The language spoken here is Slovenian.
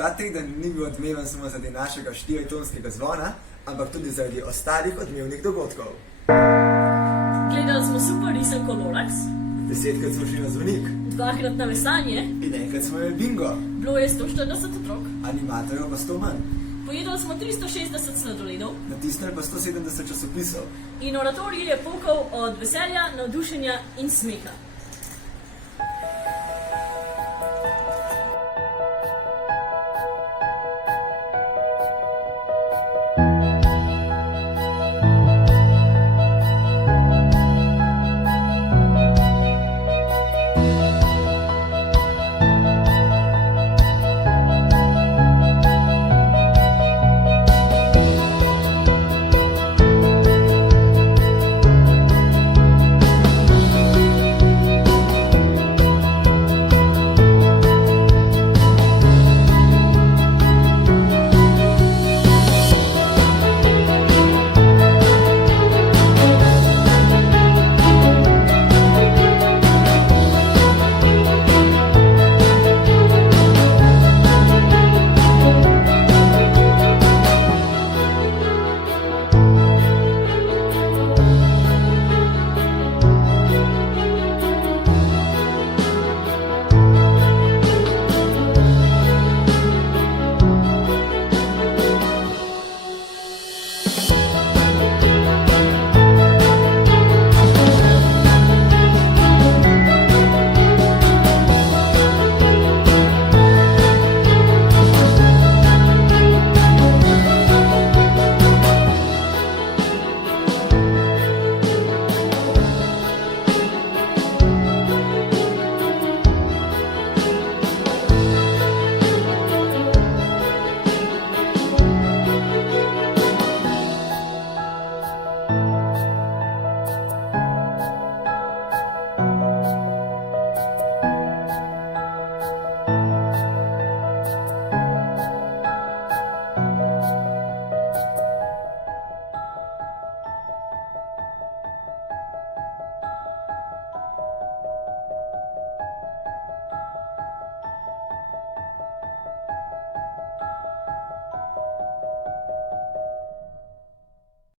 Ta teden ni bil odmeven samo zaradi našega 4-tonskega zvona, ampak tudi zaradi ostalih odmevnih dogodkov. Gledali smo super risanko Lorax, 10-krat smo šli na zvonik 2-krat na vesanje, in enkrat smo imeli bingo, bilo je 140 otrok, animatorjev pa 100 manj, pojedali smo 360 sladoledov natisnili pa 170 časopisov. in oratorij je pokal od veselja, navdušenja in smeha.